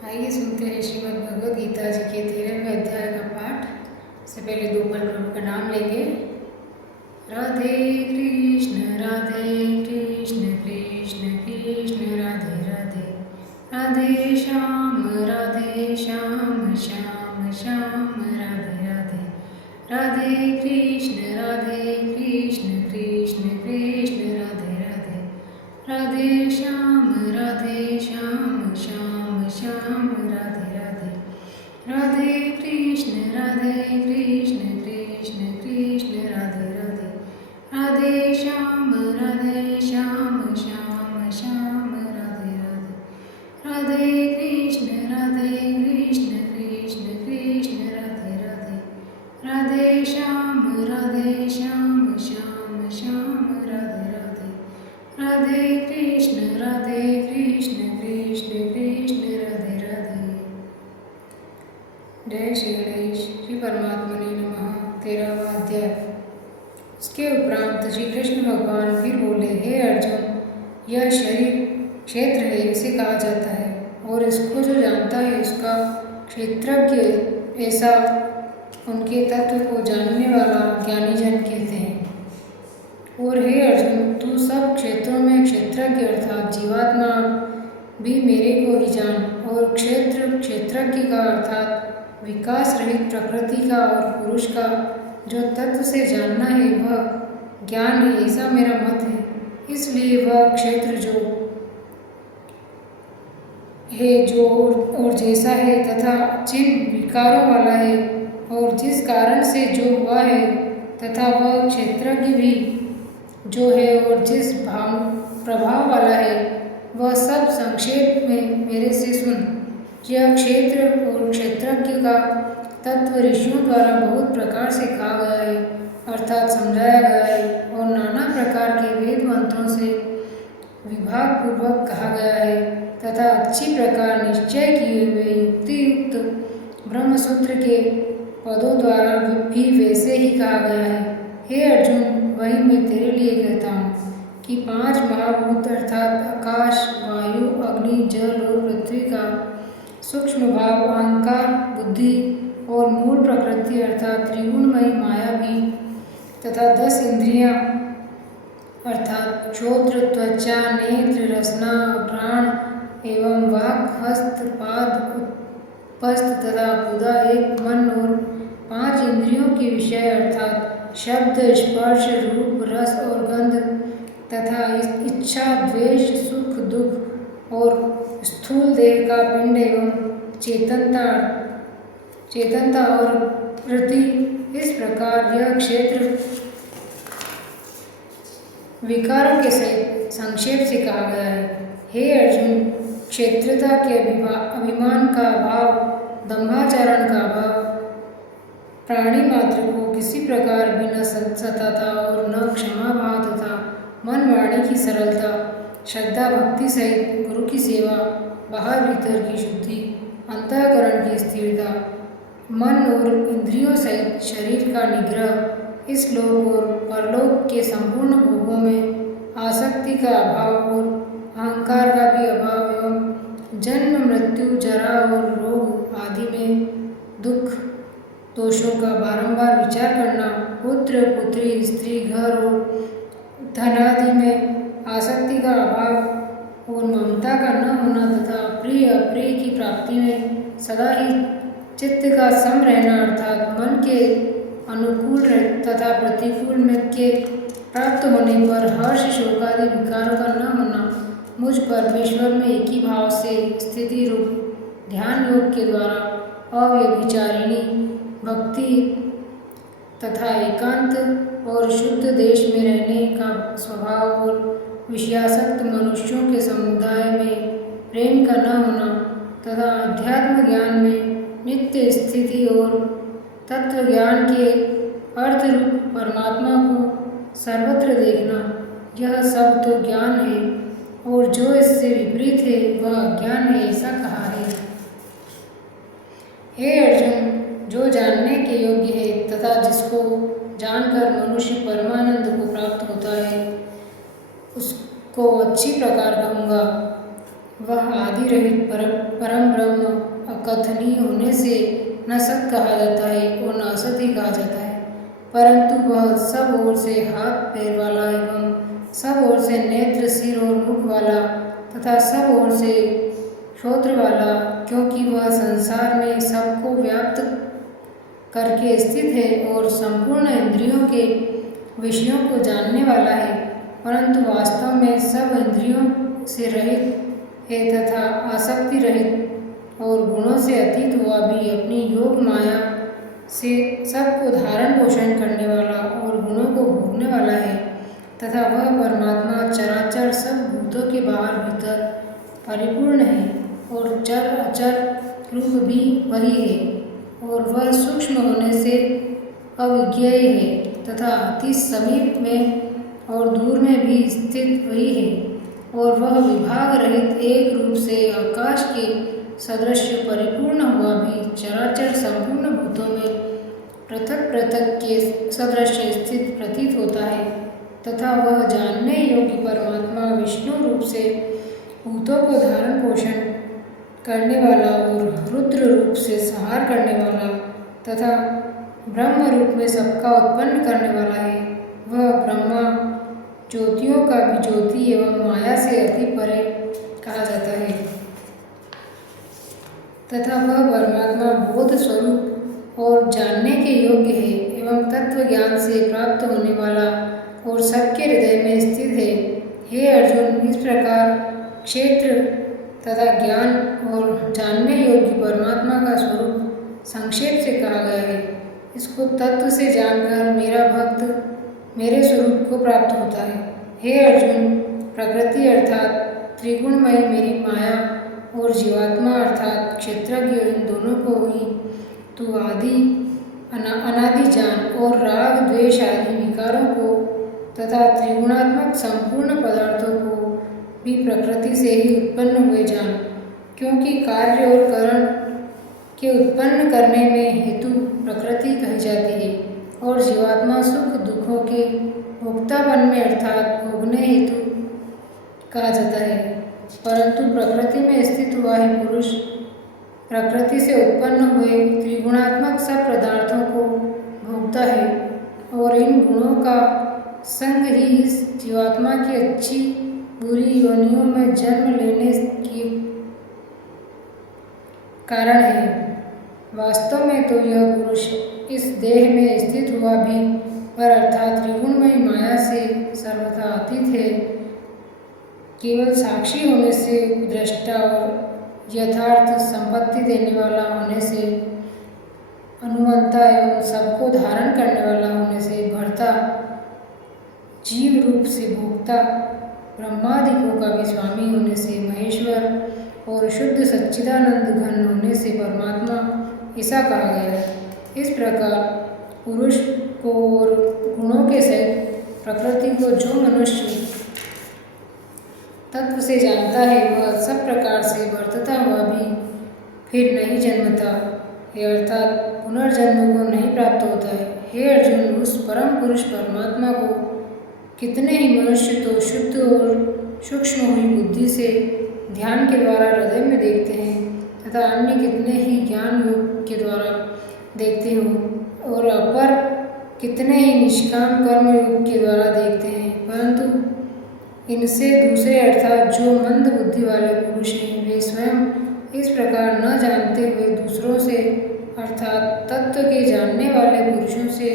आइए सुनते हैं श्रीमद् भगवद गीता जी के 13वें अध्याय का पाठ। इससे पहले दो पल प्रभु का नाम लेंगे। राधे कृष्ण कृष्ण कृष्ण राधे राधे, राधे श्याम श्याम श्याम राधे राधे, राधे कृष्ण कृष्ण कृष्ण राधे राधे, राधे श्याम श्याम श्याम राधे राधे, राधे कृष्ण कृष्ण कृष्ण राधे राधे, राधे श्याम श्याम राधे राधे, राधे कृष्ण कृष्ण कृष्ण राधे राधे, राधे श्याम श्याम राधे राधे, राधे कृष्ण कृष्ण कृष्ण राधे राधे। जय श्री गणेश। श्री परमात्मा ने नमः। 13वां अध्याय। उसके उपरांत श्री कृष्ण भगवान फिर बोले, हे अर्जुन, यह शरीर क्षेत्र है इसे कहा जाता है, और इसको जो जानता है उसका क्षेत्रज्ञ, ऐसा उनके तत्व को जानने वाला ज्ञानी जन कहते हैं। और हे अर्जुन, तू सब क्षेत्रों में क्षेत्रज्ञ अर्थात जीवात्मा भी मेरे को ही जान, और क्षेत्रज्ञ का अर्थात विकास रहित प्रकृति का और पुरुष का जो तत्व से जानना है वह ज्ञान है, ऐसा मेरा मत है। इसलिए वह क्षेत्र जो है, जो और जैसा है तथा जिन विकारों वाला है और जिस कारण से जो हुआ है, तथा वह क्षेत्रज्ञ भी जो है और जिस प्रभाव वाला है, वह सब संक्षेप में मेरे से सुन। यह क्षेत्र और क्षेत्रज्ञ का तत्व ऋषियों द्वारा बहुत प्रकार से कहा गया है, अर्थात समझाया गया है, और नाना प्रकार के वेद मंत्रों से विभाग पूर्वक कहा गया है, तथा अच्छी प्रकार निश्चय किए हुए युक्ति युक्त ब्रह्मसूत्र के पदों द्वारा भी वैसे ही कहा गया है। हे अर्जुन, वही मैं तेरे लिए कहता हूँ कि 5 महाभूत अर्थात आकाश, वायु, अग्नि, जल और पृथ्वी का सूक्ष्म भाव अहंकार, बुद्धि और मूल प्रकृति अर्थात त्रिगुणमयी माया भी, तथा 10 इंद्रियां अर्थात श्रोत्र, त्वचा, नेत्र, रसना, घ्राण एवं वाक्, हस्त, पाद, उपस्थ तथा बुधा, एक मन और 5 इंद्रियों के विषय अर्थात शब्द, स्पर्श, रूप, रस और गंध तथा इच्छा, द्वेष, सुख, दुख और स्थूल देह का पिंड एवं चेतनता और प्रति, इस प्रकार यह क्षेत्र विकारों के सहित संक्षेप से कहा गया है। हे अर्जुन, क्षेत्रता के अभिमान का अभाव, दंभाचरण का अभाव, प्राणी मात्र को किसी प्रकार भी न सताता और न क्षमा भाव तथा मन वाणी की सरलता, श्रद्धा भक्ति सहित गुरु की सेवा, बाहर भीतर की शुद्धि, अंतःकरण की स्थिरता, मन और इंद्रियों सहित शरीर का निग्रह, इस लोक और परलोक के संपूर्ण भोगों में आसक्ति का अभाव और अहंकार का भी अभाव एवं जन्म, मृत्यु, जरा और रोग आदि में दुख दोषों का बारंबार विचार करना, पुत्र, पुत्री, स्त्री, घर और धनादि में आसक्ति का अभाव और ममता का न होना तथा प्रिय अप्रिय की प्राप्ति में सदा ही चित्त का सम रहना अर्थात मन के अनुकूल तथा प्रतिकूल में के प्राप्त होने पर हर्ष, शोकादि विकारों का न होना, मुझ परमेश्वर में एक ही भाव से स्थिति रूप ध्यान योग के द्वारा अव्यभिचारिणी भक्ति तथा एकांत और शुद्ध देश में रहने का स्वभाव और विषयासक्त मनुष्यों के समुदाय में प्रेम का न होना तथा अध्यात्म ज्ञान में नित्य स्थिति और तत्व ज्ञान के अर्थ रूप परमात्मा को सर्वत्र देखना, यह सब तो ज्ञान है, और जो इससे विपरीत है वह अज्ञान है, ऐसा कहा है। हे अर्जुन, जो जानने के योग्य है तथा जिसको जानकर मनुष्य परमानंद को प्राप्त होता है, उसको अच्छी प्रकार कहूँगा। वह आदि रहित परम ब्रह्म अकथनीय होने से न सत कहा जाता है और न असत ही कहा जाता है, परंतु वह सब ओर से हाथ पैर वाला एवं सब ओर से नेत्र सिर और मुख वाला तथा सब ओर से श्रोत्र वाला, क्योंकि वह संसार में सबको व्याप्त करके स्थित है और संपूर्ण इंद्रियों के विषयों को जानने वाला है, परंतु वास्तव में सब इंद्रियों से रहित है तथा आसक्ति रहित और गुणों से अतीत हुआ भी अपनी योग माया से सबको धारण पोषण करने वाला और गुणों को भोगने वाला है, तथा वह परमात्मा चराचर सब भूतों के बाहर भीतर परिपूर्ण है और चर अचर रूप भी वही है और वह सूक्ष्म होने से अविज्ञेय है तथा अति समीप में और दूर में भी स्थित वही है और वह विभाग रहित एक रूप से आकाश के सदृश परिपूर्ण हुआ भी चराचर संपूर्ण भूतों में पृथक पृथक के सदृश स्थित प्रतीत होता है, तथा वह जानने योग्य परमात्मा विष्णु रूप से भूतों को धारण पोषण करने वाला और रुद्र रूप से संहार करने वाला तथा ब्रह्म रूप में सबका उत्पन्न करने वाला है। वह ब्रह्मा ज्योतियों का भी ज्योति एवं माया से अति परे कहा जाता है, तथा वह परमात्मा बोध स्वरूप और जानने के योग्य है एवं तत्व ज्ञान से प्राप्त होने वाला और सबके हृदय में स्थित है। हे अर्जुन, इस प्रकार क्षेत्र तथा ज्ञान और जानने योग्य परमात्मा का स्वरूप संक्षेप से कहा गया है। इसको तत्व से जानकर मेरा भक्त मेरे स्वरूप को प्राप्त होता है। हे अर्जुन, प्रकृति अर्थात त्रिगुणमय मेरी माया और जीवात्मा अर्थात क्षेत्रज्ञ, इन दोनों को ही तू आदि अनादि जान और राग द्वेष आदि विकारों को तथा त्रिगुणात्मक संपूर्ण पदार्थों को भी प्रकृति से ही उत्पन्न हुए जान, क्योंकि कार्य और करण के उत्पन्न करने में हेतु प्रकृति कही जाती है और जीवात्मा सुख दुखों के भोक्तापन में अर्थात भोगने हेतु कहा जाता है। परंतु प्रकृति में स्थित हुआ ही पुरुष प्रकृति से उत्पन्न हुए त्रिगुणात्मक सब पदार्थों को भोगता है और इन गुणों का संग ही इस जीवात्मा की अच्छी बुरी योनियों में जन्म लेने की कारण है। वास्तव में तो यह पुरुष इस देह में स्थित हुआ भी पर अर्थात त्रिगुणमय माया से सर्वथा अतीत है, केवल साक्षी होने से दृष्टा और यथार्थ संपत्ति देने वाला होने से अनुमंता एवं सबको धारण करने वाला होने से भर्ता, जीव रूप से भोक्ता, ब्रह्मादिकों का भी स्वामी होने से महेश्वर और शुद्ध सच्चिदानंद घन होने से परमात्मा ऐसा कहा गया है। इस प्रकार पुरुष को और गुणों के सहित प्रकृति को जो मनुष्य तत्व से जानता है वह सब प्रकार से वर्तता हुआ भी फिर नहीं जन्मता है, अर्थात पुनर्जन्म को नहीं प्राप्त होता है। हे अर्जुन, उस परम पुरुष परमात्मा को कितने ही मनुष्य तो शुद्ध और सूक्ष्म हुई बुद्धि से ध्यान के द्वारा हृदय में देखते हैं तथा अन्य कितने ही ज्ञान योग के द्वारा देखते हो और अपर कितने ही निष्काम कर्म योग के द्वारा देखते हैं, परंतु इनसे दूसरे अर्थात जो मंद बुद्धि वाले पुरुष हैं वे स्वयं इस प्रकार न जानते हुए दूसरों से अर्थात तत्व के जानने वाले पुरुषों से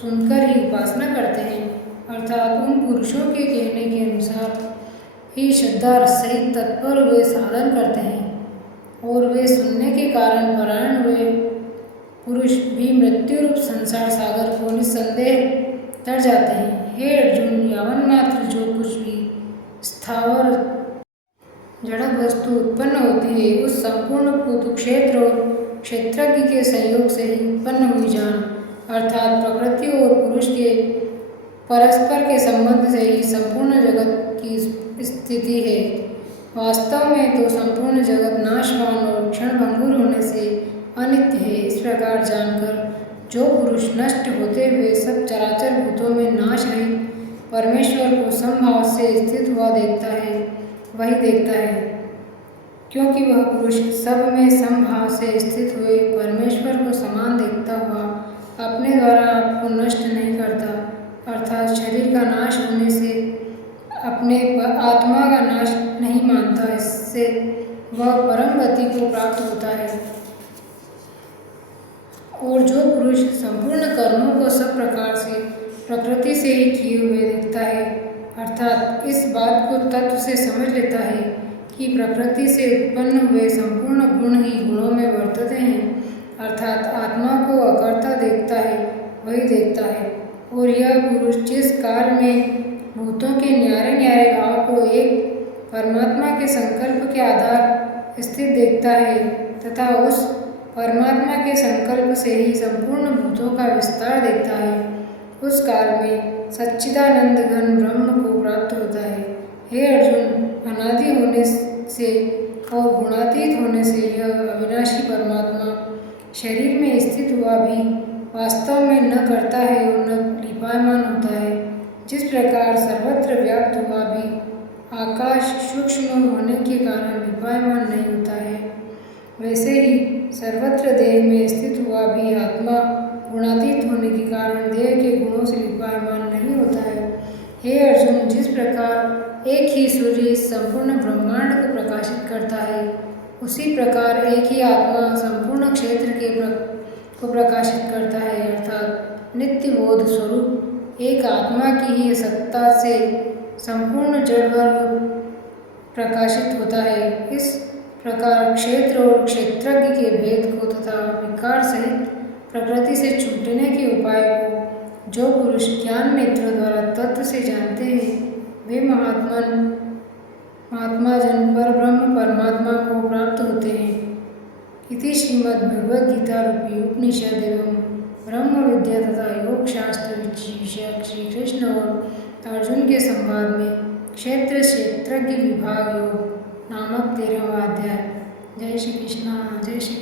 सुनकर ही उपासना करते हैं, अर्थात उन पुरुषों के कहने के अनुसार ही श्रद्धा सहित तत्पर वे साधन करते हैं और वे सुनने के कारण परायण हुए पुरुष भी मृत्यु रूप संसार सागर को निस्संदेह तर जाते हैं। हे अर्जुन, यावन मात्र जो कुछ भी स्थावर जड़ वस्तु उत्पन्न होती है उस संपूर्ण भूत क्षेत्र और क्षेत्रज्ञ के संयोग से ही उत्पन्न हुई जान, अर्थात प्रकृति और पुरुष के परस्पर के संबंध से ही संपूर्ण जगत की स्थिति है। वास्तव में तो संपूर्ण जगत नाशवान और क्षणभंगुर होने से अनित्य है। इस प्रकार जानकर जो पुरुष नष्ट होते हुए सब चराचर भूतों में नाश रहित परमेश्वर को समभाव से स्थित हुआ देखता है वही देखता है, क्योंकि वह पुरुष सब में समभाव से स्थित हुए परमेश्वर को समान देखता हुआ अपने द्वारा आपको नष्ट नहीं करता, अर्थात शरीर का नाश होने से अपने आत्मा का नाश नहीं मानता। इससे वह परम गति को प्राप्त होता है। और जो पुरुष संपूर्ण कर्मों को सब प्रकार से प्रकृति से ही किए हुए देखता है, अर्थात इस बात को तत्व से समझ लेता है कि प्रकृति से उत्पन्न हुए संपूर्ण गुण ही गुणों में वर्तते हैं, अर्थात आत्मा को अकर्ता देखता है, वही देखता है। और यह पुरुष जिस काल में भूतों के न्यारे न्यारे भाव को एक परमात्मा के संकल्प के आधार स्थित देखता है तथा उस परमात्मा के संकल्प से ही संपूर्ण भूतों का विस्तार देखता है, उस काल में सच्चिदानंद घन ब्रह्म को प्राप्त होता है। हे अर्जुन, अनादि होने से और गुणातीत होने से यह अविनाशी परमात्मा शरीर में स्थित हुआ भी वास्तव में न करता है और न लिपायमान होता है। जिस प्रकार सर्वत्र व्याप्त हुआ भी आकाश सूक्ष्म होने के कारण लिपायमान नहीं होता है, वैसे ही सर्वत्र देह में स्थित हुआ भी आत्मा गुणातीत होने के कारण देह के गुणों से लिपायमान नहीं होता है। हे अर्जुन, जिस प्रकार एक ही सूर्य इस संपूर्ण ब्रह्मांड को प्रकाशित करता है, उसी प्रकार एक ही आत्मा संपूर्ण क्षेत्र को प्रकाशित करता है, अर्थात नित्य बोध स्वरूप एक आत्मा की ही सत्ता से संपूर्ण जड़ वर्ग प्रकाशित होता है। इस प्रकार क्षेत्र और क्षेत्रज्ञ के भेद को तथा विकार सहित प्रकृति से छूटने के उपाय को जो पुरुष ज्ञान नेत्र द्वारा तत्व से जानते हैं, वे महात्मा जन पर ब्रह्म परमात्मा को प्राप्त होते हैं। इति श्रीमद्भगवद्गीता रूपी उपनिषद एवं ब्रह्म विद्या तथा योग शास्त्र विषयक श्री कृष्ण और अर्जुन के संवाद में क्षेत्र क्षेत्रज्ञ विभाग योग नामक 13वां अध्याय। जय श्री कृष्ण। जय श्री